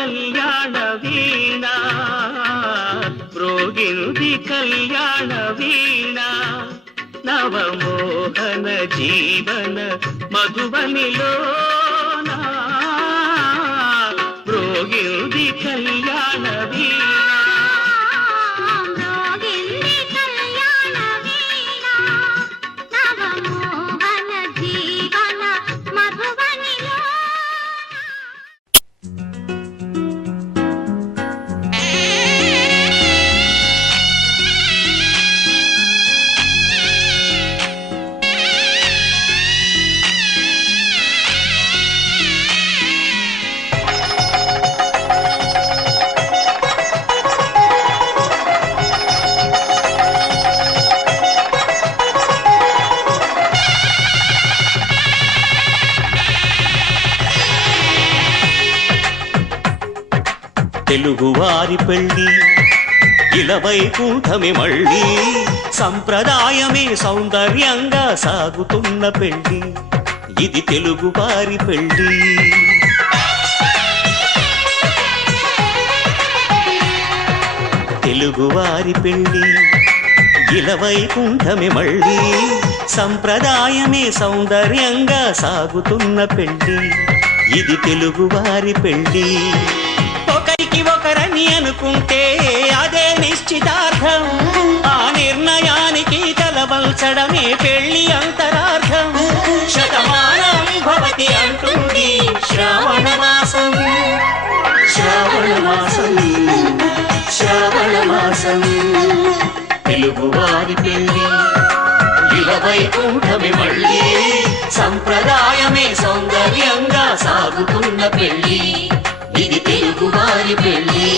కళ్యాణ వీణ మ్రోగింది కళ్యాణ వీణ నవమోహన జీవన మధువనిలో మ్రోగింది కళ్యాణ వీణ తెలుగువారి పెళ్ళి ఇలవైకుంఠమే మళ్ళీ సంప్రదాయమే సౌందర్యంగా సాగుతున్న పెళ్ళి ఇది తెలుగువారి పెళ్ళి తెలుగువారి పెళ్ళి ఇలవైకుంఠమే మళ్ళీ సంప్రదాయమే సౌందర్యంగా సాగుతున్న పెళ్ళి ఇది తెలుగువారి పెళ్ళి ఒకరికి ఒకరని అనుకుంటే అదే నిశ్చితార్థం ఆ నిర్ణయానికి తలవంచడమే పెళ్లి అంతరార్థం శతమానం భవతి అంటుంది శ్రావణ మాసం శ్రావణ మాసం శ్రావణ మాసం తెలుగువారి పెళ్లి ఇలవైకుంఠమే మళ్ళీ సంప్రదాయమే సౌందర్యంగా సాగుతున్న పెళ్లి ఇది తెలుగువారి పెళ్ళి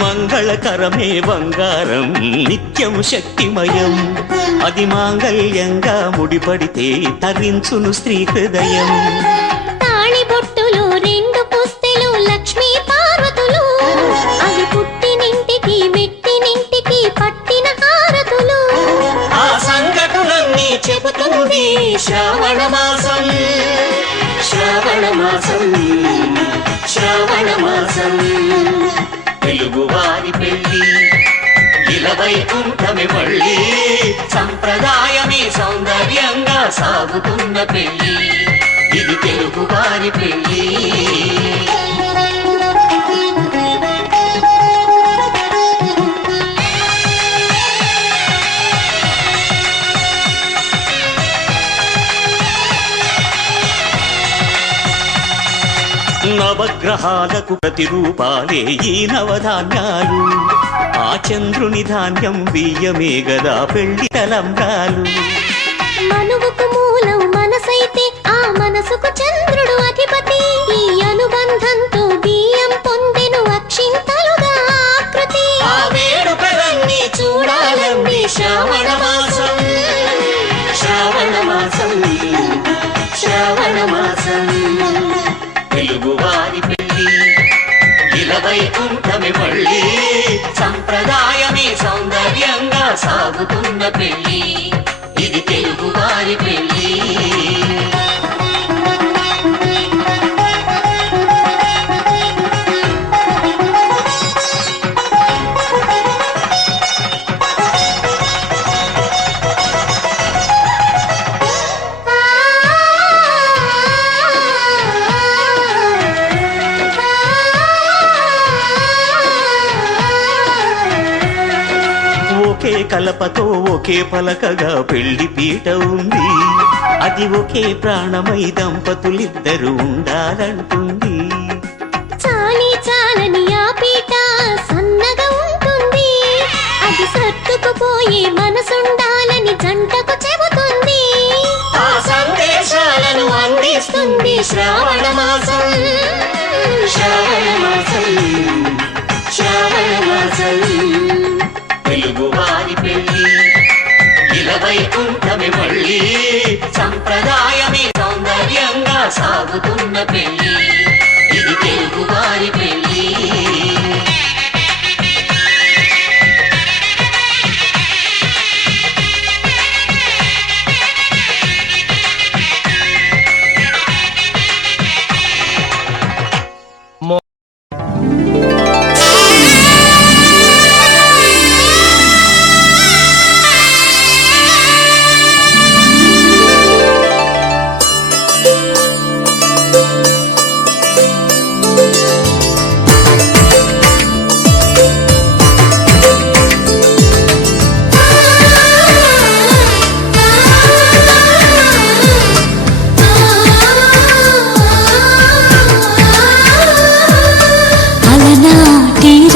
మంగళకరమే బంగారం నిత్యం శక్తిమయం అది మాంగళ్యంగా ముడిపడితే తరించును స్త్రీ హృదయం తాళిబొట్టులో రెండు పుస్తెలు లక్ష్మీ పార్వతులు అవి పుట్టినింటికి మెట్టినింటికి పట్టిన హారతులు ఆ సంఘటనలన్నీ చెబుతుంది శ్రావణ మాసం శ్రావణ మాసం శ్రావణ మాసం తెలుగువారి పెళ్ళి ఇలవైకుంఠమే మళ్ళీ సంప్రదాయమే సౌందర్యంగా సాగుతున్న పెళ్ళి ఇది తెలుగువారి పెళ్ళి నవగ్రహాలకు ప్రతిరూపాలే ఈ నవధాన్యాలు ఆ చంద్రుని ధాన్యం బియ్యమే గదా పెళ్లి తలంబ్రాలు మనువుకు మూలం మనసైతే ఆ మనసుకు చంద్రుడు అధిపతి ఈ అనుబంధంతో బియ్యం పొందెను అక్షింతలుగా ఆకృతి ఆ వేడుకలన్నీ చూడాలండి శ్రావణ మాసం శ్రావణ మాసం శ్రావణ మాసం తెలుగువారి పెళ్ళి ఇలవైకుంఠమే మళ్ళీ సంప్రదాయమే సౌందర్యంగా సాగుతున్న పెళ్ళి ఇది తెలుగువారి పెళ్ళి ఒకే కలపతో ఒకే పలకగా పెళ్లి పీట ఉంది అది ఒకే ప్రాణమై దంపతులిద్దరూ ఉండాలంటుంది చాలి చాలని ఆ పీట సన్నగా ఉంటుంది అది సర్దుకుపోయే మనసుండాలని జంటకు చెబుతుంది ఆ సందేశాలను అందిస్తుంది శ్రావణ మాసం శ్రావణ మాసం శ్రావణ మాసం తెలుగు వారి పెళ్లి ఇలవైకుంఠమే మళ్ళీ సంప్రదాయమే సౌందర్యంగా సాగుతున్న పెళ్లి ఇది తెలుగు వారి పెళ్లి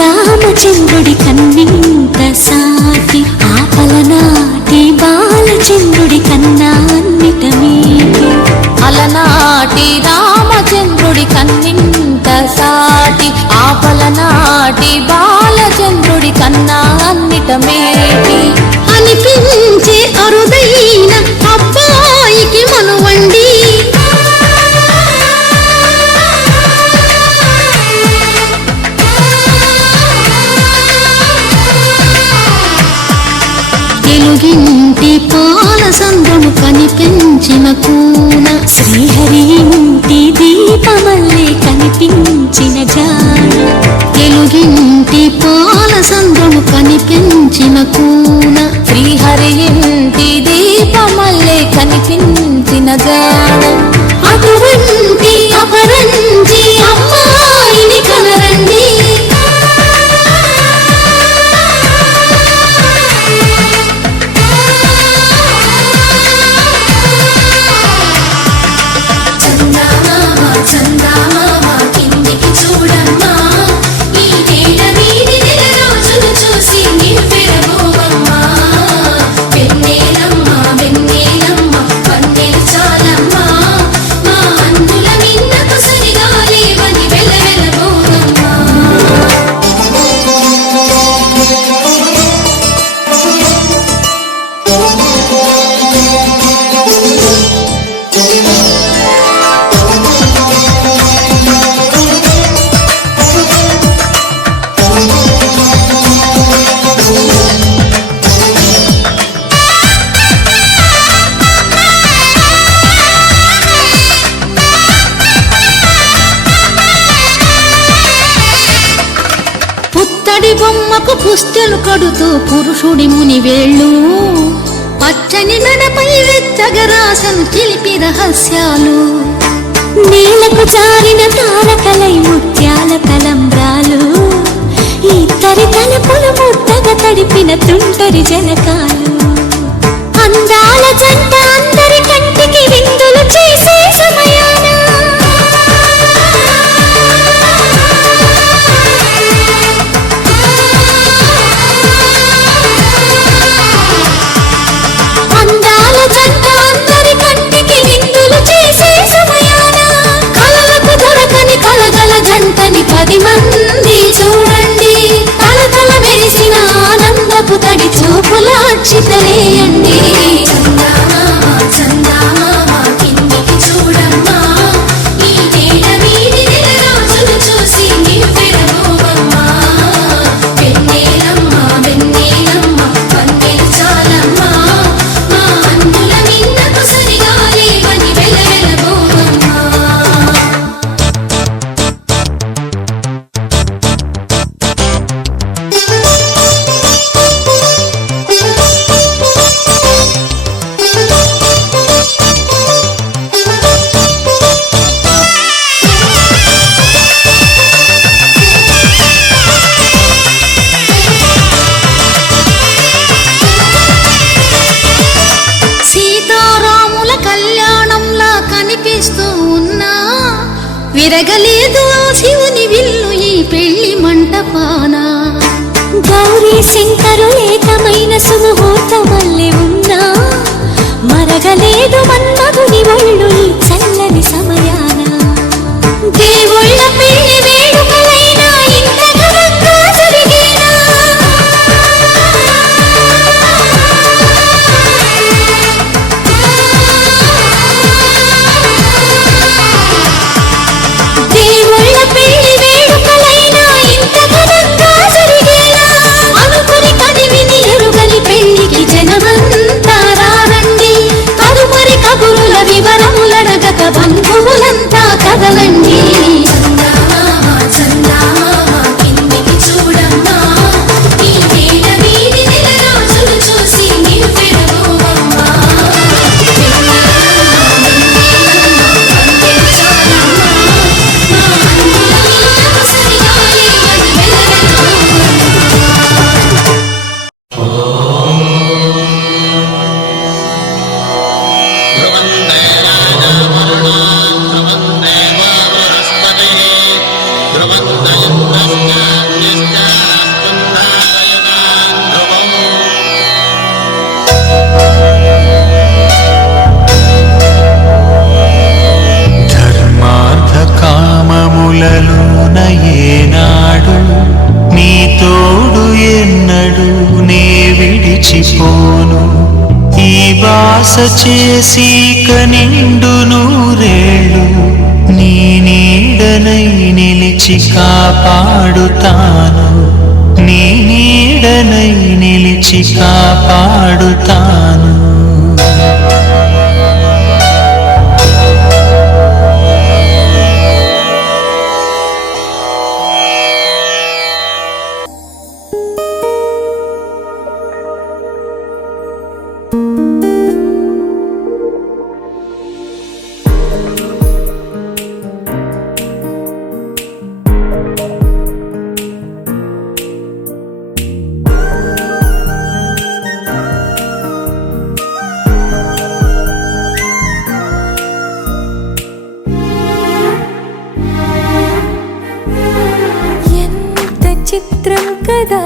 రామచంద్రుడి కన్నింత సాటి ఆపలనాటి బాలచంద్రుడి కన్నా అన్నిటమేటి అలనాటి రామచంద్రుడి కన్నింత సాటి ఆపలనాటి బాలచంద్రుడి కన్నా అన్నిటమేటి అనిపించే అరుదైన అబ్బాయికి మనువండి తెలుగింటి పాల సంద్రము కనిపించిన కూన శ్రీహరి ఇంటి దీపమల్లే కనిపించిన జాన తెలుగింటి పాల సంద్రము కనిపించిన కూన శ్రీహరి ఇంటి దీపమల్లే కనిపించిన జాన అటువంటి అపరంజి అమ్మాయిని కనరండి బొమ్మకు పుస్తెలు కడుతూ పురుషుడి ముని వేళ్ళు పచ్చని నడపై వెచ్చగరాసను చిలిపి రహస్యాలు నేలకు జారిన తారకలై ముత్యాల తలంబ్రాలు ఇద్దరి తలపులు ముద్దగా తడిపిన తుంటరి జనకాలు అందాల జంట అందరి కంటికి విందులు చేసే సమయాన జంటని 10 మంది చూడండి తలతల మెరిసిన ఆనందపు తడి చూపుల అక్షితలేయండి కిందికి చూడమ్మా ఈ నేల మీది నెల రోజులు చూసి నివ్వెరబోవమ్మా వెన్నెలమ్మ వెన్నెలమ్మ వన్నెలు చాలమ్మా మా అందుల నిన్నకు సరిగా లేవని వెలవెలబోవమ్మా విరగలేదు ఆ శివుని విల్లు ఈ పెళ్లి మంటపాన గౌరీ శంకరు ఏకమైన సుముహూర్తమల్లె ఉన్నా మరగలేదు మన్మధుని ఒళ్ళు ఈ చల్లని సమయాన నిలిచిపోను. ఈ బాస చేసి కనిండు నూరేళ్ళు నీ నీడనై నిలిచి కాపాడుతాను. నీ నీడనై నిలిచి కాపాడుతాను. చిత్రం కదా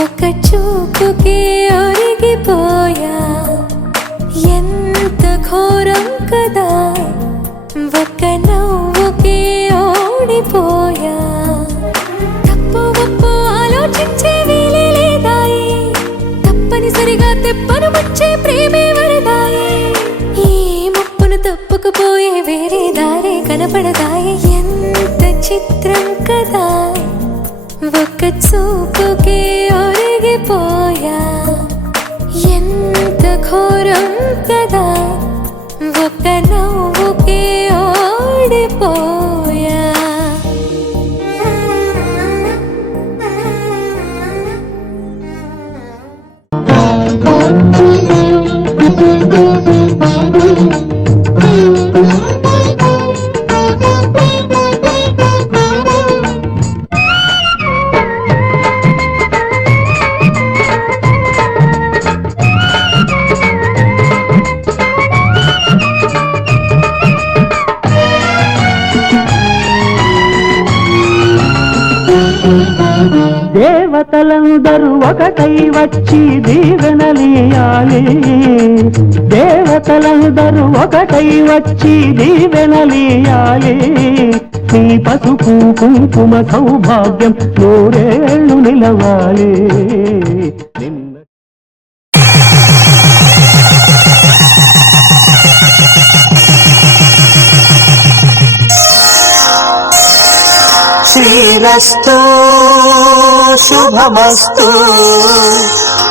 ఒక చూపుకే ఒరిగిపోయా. ఎంత ఘోరం కదా ఒక నవ్వుకే ఓడిపోయా. తప్పు ఒప్పు ఆలోచించే వీలే లేదాయి, తప్పనిసరిగా తెప్పను వచ్చే ప్రేమే వరదాయి. ఈ ముప్పును తప్పుకుపోయే వేరే దారే కనపడదాయి. ఎంత చిత్రం కదా ఒక్క చూపుకే ఒరిగిపోయా. ఎంత ఘోరం కదా ఒక్క నవ్వుకే ఓడిపోయా. దేవతలందరూ ఒకటై వచ్చి దీవెనలియాలి. దేవతలందరూ ఒకటై వచ్చి దీవెనలియాలి. నీ పసుపు కుంకుమ సౌభాగ్యం నూరేళ్లు నిలవాలి. శ్రీరస్తు శుభమస్తు,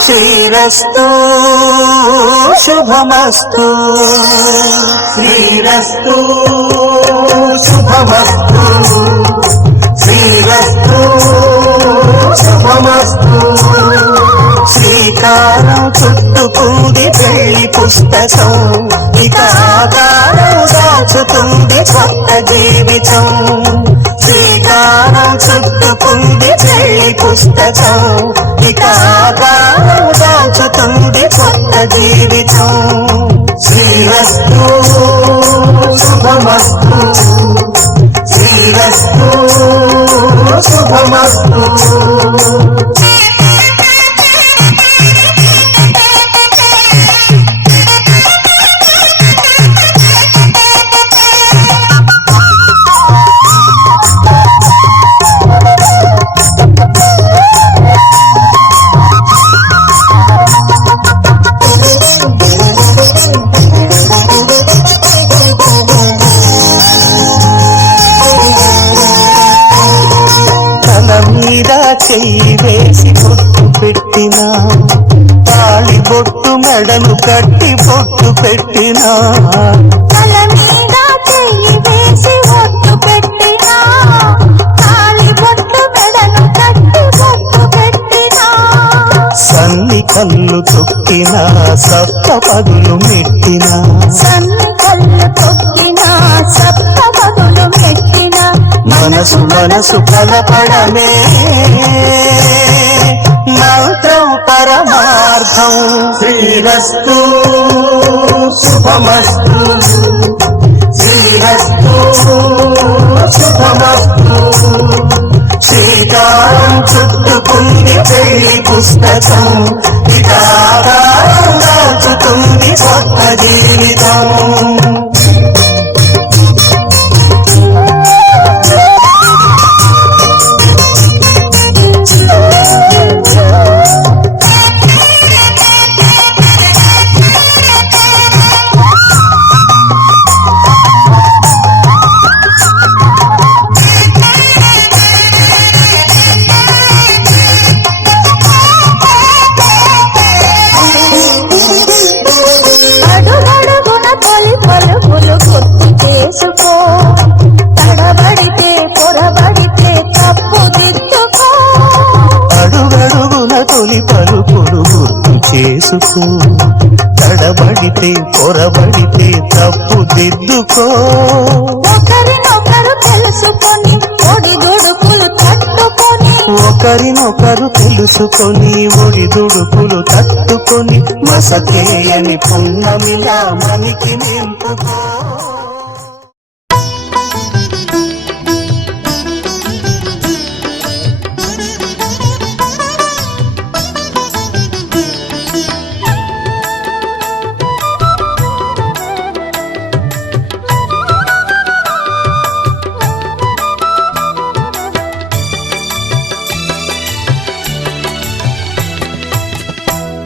శ్రీరస్తు శుభమస్తు, శ్రీరస్తు శుభమస్తు, శ్రీరస్తు శుభమస్తు. శ్రీకారం చుట్టుకుంది పెళ్లి పుస్తకం, ఇక ఆకారం దాచుతుంది కొత్త జీవితం. శ్రీకారం చుట్టుకుంది పెళ్లి పుస్తకం, ఇక ఆకారం దాచుతుంది కొత్త జీవితం. శ్రీరస్తు శుభమస్తు, శ్రీరస్తు శుభమస్తు. చెయ్యి వేసి బొట్టు పెట్టినా, తాళి బొట్టు మెడను కట్టి బొట్టు పెట్టినా, తల మీద చెయ్యి వేసి బొట్టు పెట్టినా, తాళి బొట్టు మెడను కట్టి బొట్టు పెట్టినా, సన్ని కళ్ళు తొక్కినా సప్త పదులు మెట్టినా, సన్ని కళ్ళు తొక్కినా సప్త పదులు మెట్టినా, మనసు మనసు కలపడమే మంత్రం పరమార్థం. శ్రీరస్తు శుభమస్తు, శ్రీరస్తు శుభమస్తు. శ్రీకారం చుట్టుకుంది పెళ్లి పుస్తకం, ఇక ఆకారం దాచుతుంది కొత్త జీవితం. పలుకులు గుర్తు చేసుకో, తడబడితే పొరబడితే తప్పు దిద్దుకో. ఒకరినొకరు తెలుసుకొని ఒడిదుడుకులు తట్టుకొని, ఒకరినొకరు తెలుసుకొని ఒడిదుడుకులు తట్టుకొని, మసకేయని పున్నమిలా మనికి నింపుకో.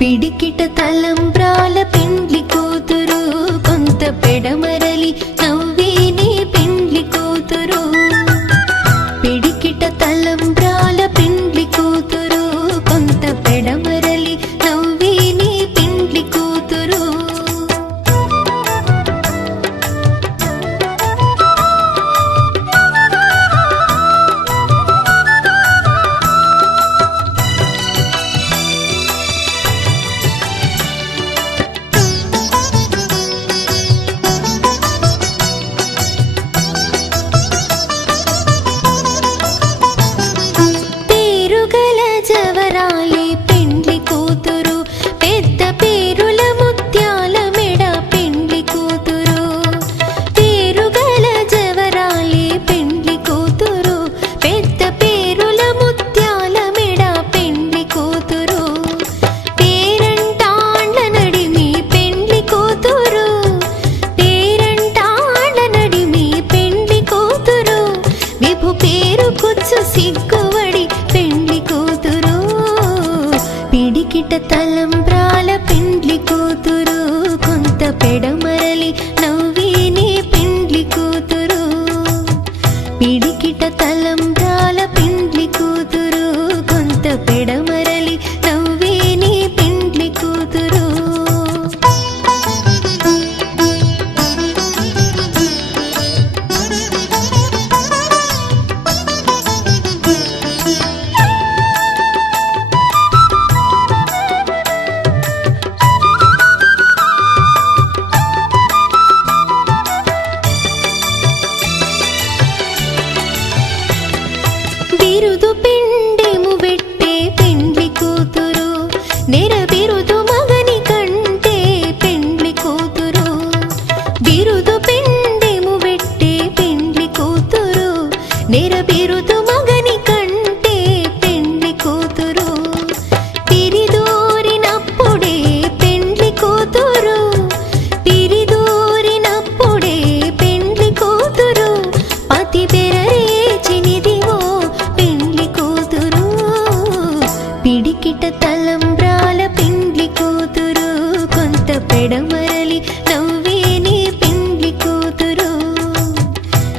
పిడికిట తలంబ్రాల పెండ్లి కూతురు, కొంత పెడమరలి నవ్వేనే పెండ్లి కూతురు. పిడికిట తలంబ్రాల పెండ్లి కూతురు, కొంత పెడమరలి నవ్వేనే పెండ్లి కూతురు. తలంబ్రాల పెండ్లి కూతురు, కొంత పెడమరలి నవ్వేనే పెండ్లి కూతురు. పిడికిట తలంబ్రాల పెండ్లి కూతురు, కొంత పెడమరలి నవ్వేనే పెండ్లి కూతురు. బిరుదు పిండెము పెట్టే పెండ్లి కూతురు, నెర బిరుదు మగని కంటే పెండ్లి కూతురు. బిరుదు పిండెము పెట్టే పెండ్లి కూతురు, నెర బిరుదు మగని కంటే పెండ్లి కూతురు. పిరిదూరినప్పుడే పెండ్లి కూతురు, పిరిదూరినప్పుడే పెండ్లి కూతురు. పతి బెరరేచినిదివో పెండ్లి కూతురు. పిడికిట తలంబ్రాల పెండ్లి కూతురు, కొంత పెడమరలి నవ్వేనే పెండ్లి కూతురు.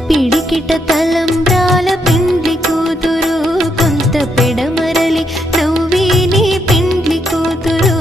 పిడికిట తలంబ్రాల పెండ్లి కూతురు, కొంత పెడమరలి నవ్వేనే పెండ్లి కూతురు.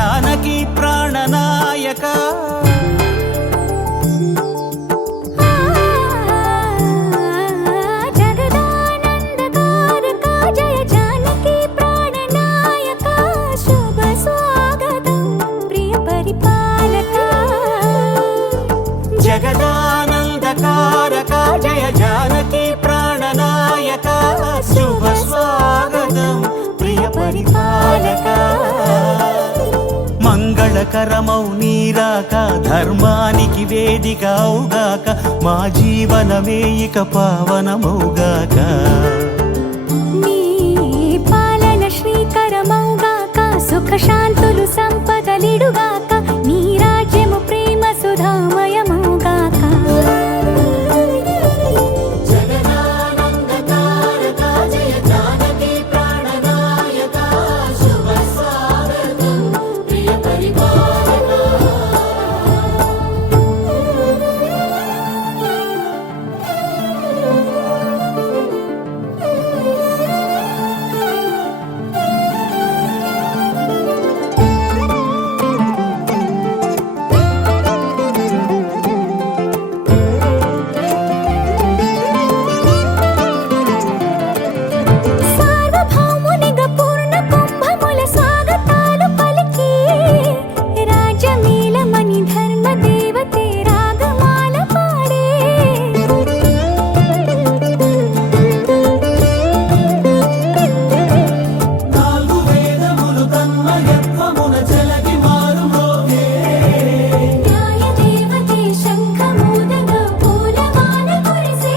జానకి ప్రాణనాయక జగదానందకారక జయ జానకి ప్రాణనాయక శుభ స్వాగతం ప్రియ పరిపాలక జగదానందకారక జయ జానకి ప్రాణనాయక శుభ స్వాగతం ప్రియ పరిపాలక మంగళకరమౌ నీరాక ధర్మానికి వేదిక అవుగాక మా జీవనమే ఇక పావనమౌగాక నీ పాలన శ్రీకరమౌగాక సుఖ శాంతులు సంపదలిడుగాక నీ రాజ్యము ప్రేమ సుధామయమౌగాక సార్వభౌమునిగా పూర్ణ కుంభముల స్వాగతాలు పలికి రాజమేళమణి ధర్మ దేవతే రాగమాల పాడే న్యాయ దేవతే శంఖమూదగా పూలమాల కురిసే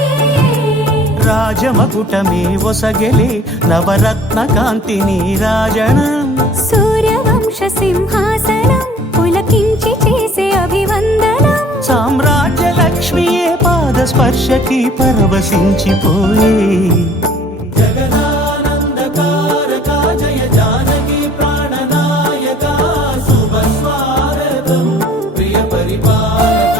రాజమకుటమే ఒసగెలే నవరత్న కాంతిని రాజనం సూర్యవంశ సింహాసనం పులకించి చేసే అభివందనం సామ్రాజ్య లక్ష్మియే పాద స్పర్శకి పరవశించిపోయే జగదానందకారక జయ జానకి ప్రాణనాయక శుభ స్వాగతం ప్రియ పరిపాలక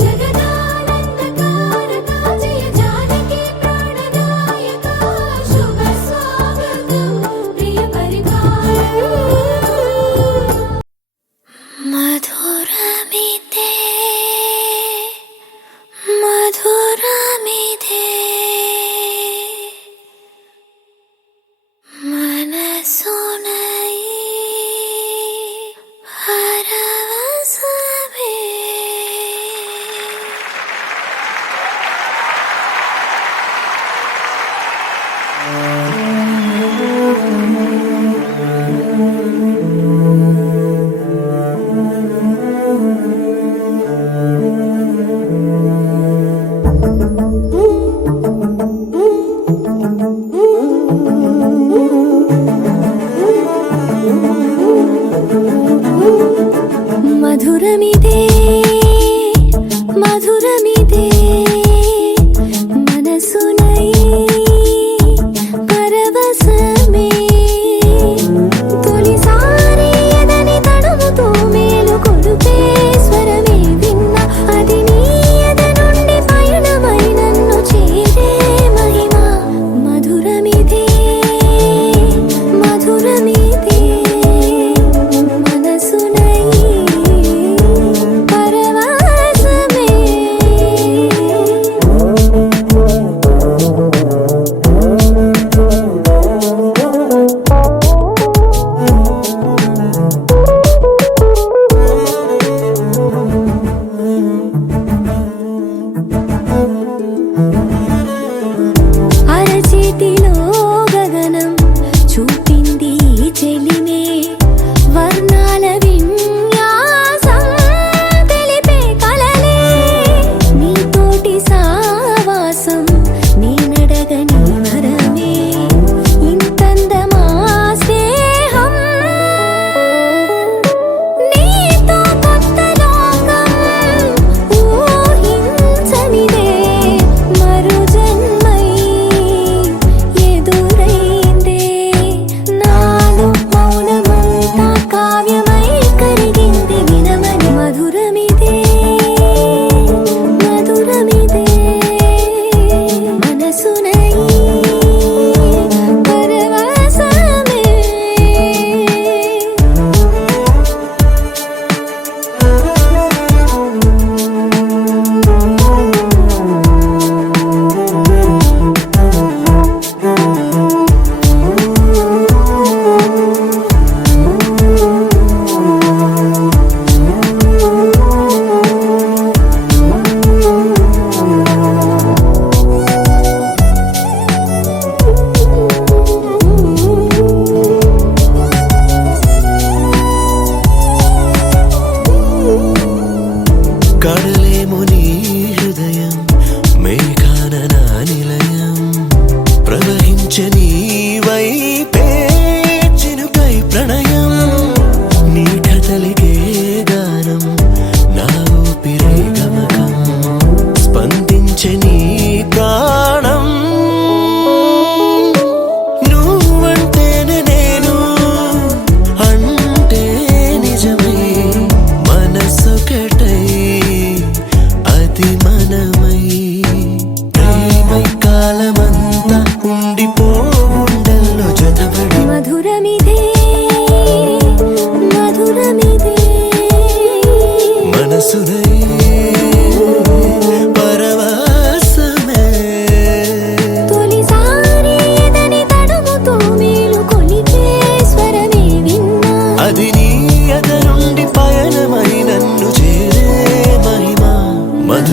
జగదానందకారక జయ జానకి ప్రాణనాయక శుభ స్వాగతం ప్రియ పరిపాలక మధురమితే మధురమితే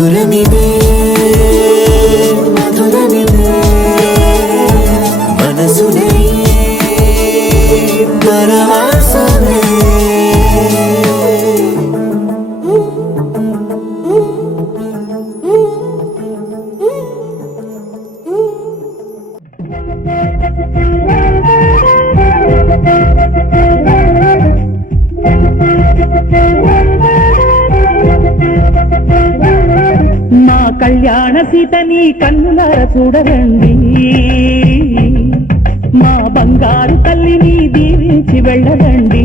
మధురమిదే మధురమిదే మనసునే పరమాసమే నా కళ్యాణ సీతని కన్నులార చూడరండి మా బంగారు తల్లిని దీవించి వెళ్ళరండి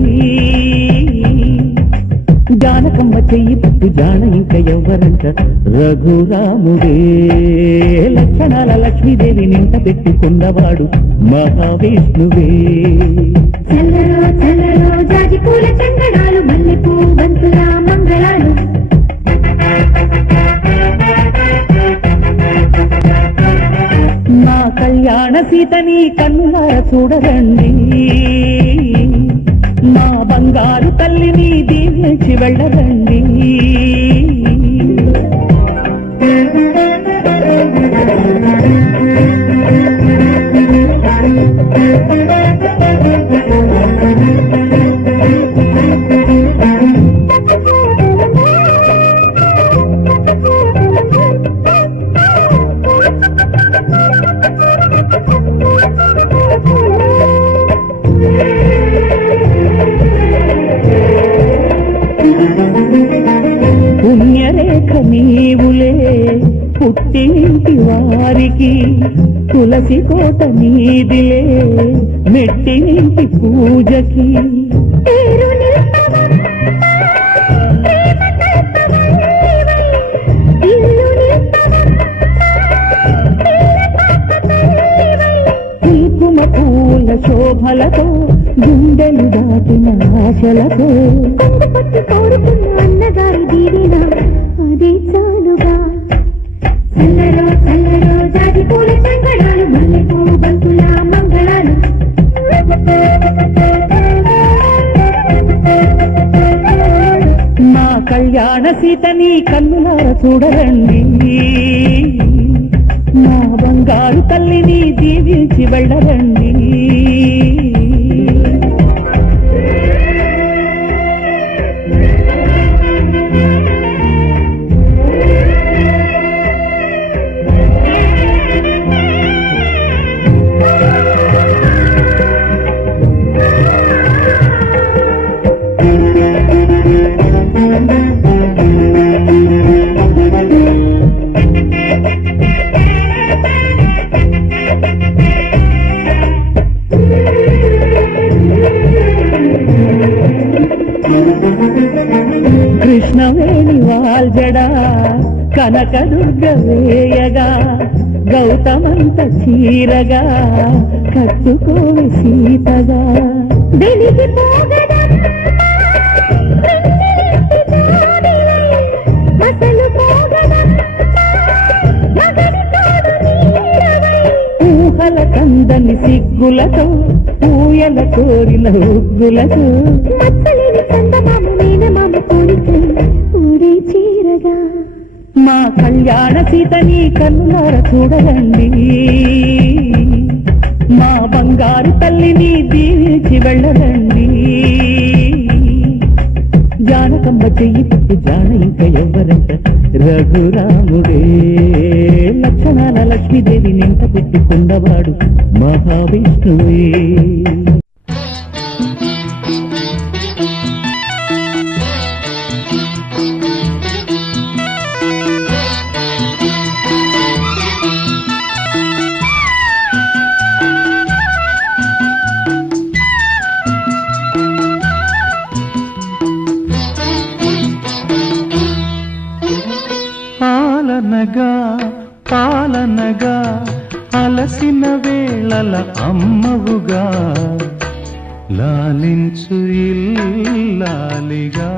జానకమ్మ చెయ్యి పట్టు జాన ఇంక ఎవరంట రఘురాముడే లక్షణాల లక్ష్మీదేవి నింట పెట్టుకున్నవాడు మహావిష్ణువే చల్లరో చల్లరో జాజి పూల చందనాలు మల్లెపూ బంతుల మంగళాలు నా కళ్యాణ సీతని కన్నులార చూడరండి మా బంగారు తల్లిని దీవించి వెళ్ళరండి పుణ్యరేఖ నీవులే పుట్టింటి వారికి తులసి కోట నీదిలే మెట్టినింటి పూజకి కుంకుమ పూల శోభలతో గుండెలు దాటిన ఆశలతో పట్టు కోరుకున్న అన్నగారి దీవెన అదే చాలుగా చల్లరో చల్లరో జాజి పూల చందనాలు మల్లెపూ బంతుల మంగళాలు మా కళ్యాణ సీతని కన్నులార చూడరండి మా బంగారు తల్లిని దీవించి వెళ్ళరండి కృష్ణవేణి వాల్జడా కనకదుర్గ వేయగా గౌతమంత చీరగా కట్టుకోవి సీతగా వెలిగి పోగదా అసలు పోగదా ఊహల కందని సిగ్గులతో ఊయల కోరిన ఉగ్గులతో మచ్చలేని చందమామ మేనమామ కోరికై ఊరే చీరగా మా కళ్యాణ సీతని కన్నులార చూడరండి మా బంగారు తల్లిని దీవించి వెళ్ళరండి జానకమ్మ చెయ్యి పట్టు జాన ఇంక ఎవరంట రఘురాముడే లక్షణాల లక్ష్మీదేవి నింట పెట్టుకున్నవాడు మహావిష్ణువే పాలనగా పాలనగా అలసిన వేళల అమ్మవుగా లాలించు ఇల్లాలిగా